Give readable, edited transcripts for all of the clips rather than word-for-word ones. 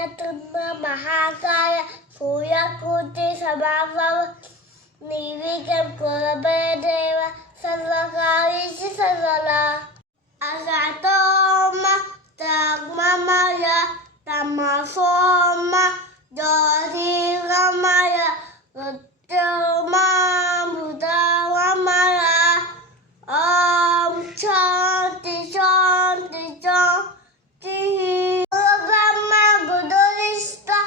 ವಕ್ರತುಂಡ ಮಹಾಕಾಯ ಸೂರ್ಯಕೋಟಿ ಸಭಾಭವ ನಿರ್ವಿಘ್ನಂ ಕುರು ಮೇ ದೇವ ಸರ್ವಕಾರ್ಯೇಷು ಸರ್ವದಾ. ಅಸತೋ ಮಾ ಸದ್ಗಮಯ ತಮಸೋ ಮಾ ಜ್ಯೋತಿರ್ಗಮಯ ಮೃತ್ಯುರ್ಮಾಮೃತಂಗಮಯ. ಓಂ ಶಾಂತಿ ಶಾಂತಿ ಶಾಂತಿ. ಗುರು ಬ್ರಹ್ಮ ಗುರು ವಿಷ್ಣು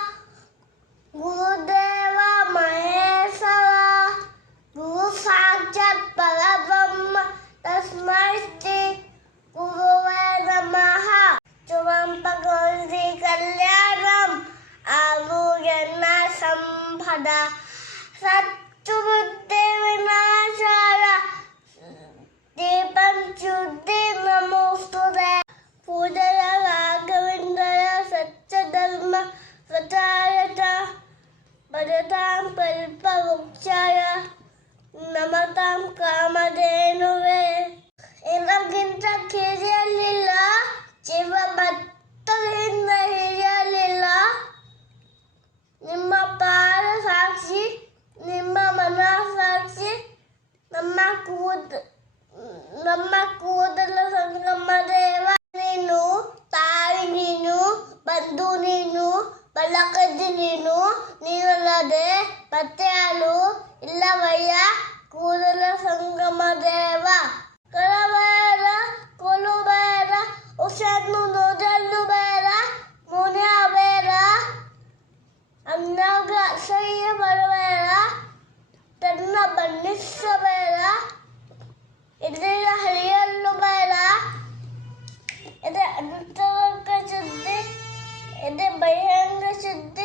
ಗುರುದೇವ ಮಹೇಶ್ವರ ಗುರು ಸಾಕ್ಷಾತ್ ಪರಬ್ರಹ್ಮ ತಸ್ಮೈ ಶ್ರೀ ಗುರುವೇ ನಮಃ. ಶುಭಂ ಭಗವಂತಿ ಕಲ್ಯಾಣಂ ಆರೋಗ್ಯನ ಸಂಪದ ಸತ್ಸುಬುದ್ಧಿ ವಿನಾಶಾಯ ದೀಪಂ ಶುದ್ಧಿ ನಮೋಸ್ತುತೆ. ಪೂಜಯ ರಾಘವೇಂದ್ರಯ ಸತ್ಯಧರ್ಮ ಪ್ರಚಾರಕ ಭಜತಾಂ ಕಲ್ಪವೃಕ್ಷಾಯ ನಮತಾಂ ಕಾಮಧೇನುವೇ. ನಮಗಿಂತ ಕಿರಿಯಲಿಲ್ಲ, ಶಿವ ಭಕ್ತರಿಂದ ಹಿರಿಯಲಿಲ್ಲ. ನಿಮ್ಮ ಪಾದ ಸಾಕ್ಷಿ, ನಿಮ್ಮ ಮನ ಸಾಕ್ಷಿ, ನಮ್ಮ ಕೂದಲ ಸಂಗಮ ದೇವ ನೀನು, ತಾಯಿ ನೀನು, ಬಂಧು ನೀನು, ಬಳಗದಿ ನೀನು. ನೀನಲ್ಲದೆ ಮತ್ತೆ ಯಾರು ಇಲ್ಲವಯ್ಯ ಕೂದಲ ಸಂಗಮ ದೇವ. ಕರಬೇಡ ಕೊಲ್ಲಬೇಡ, ಉಷನ್ನು ನೋಡಲು ಬೇಡ, ಮುನಿಯಬೇಡ, ಅನ್ನಾಗ ಅಸಹ್ಯ ಬರಬೇಡ, ತನ್ನ ಬಣ್ಣಿಸಬೇಡ, ಇದರ ಹರಿಯಲು ಬೇಡ. ಇದು ಅಂತರಂಗ ಶುದ್ಧಿ, ಇದು ಬಹಿರಂಗ ಶುದ್ಧಿ.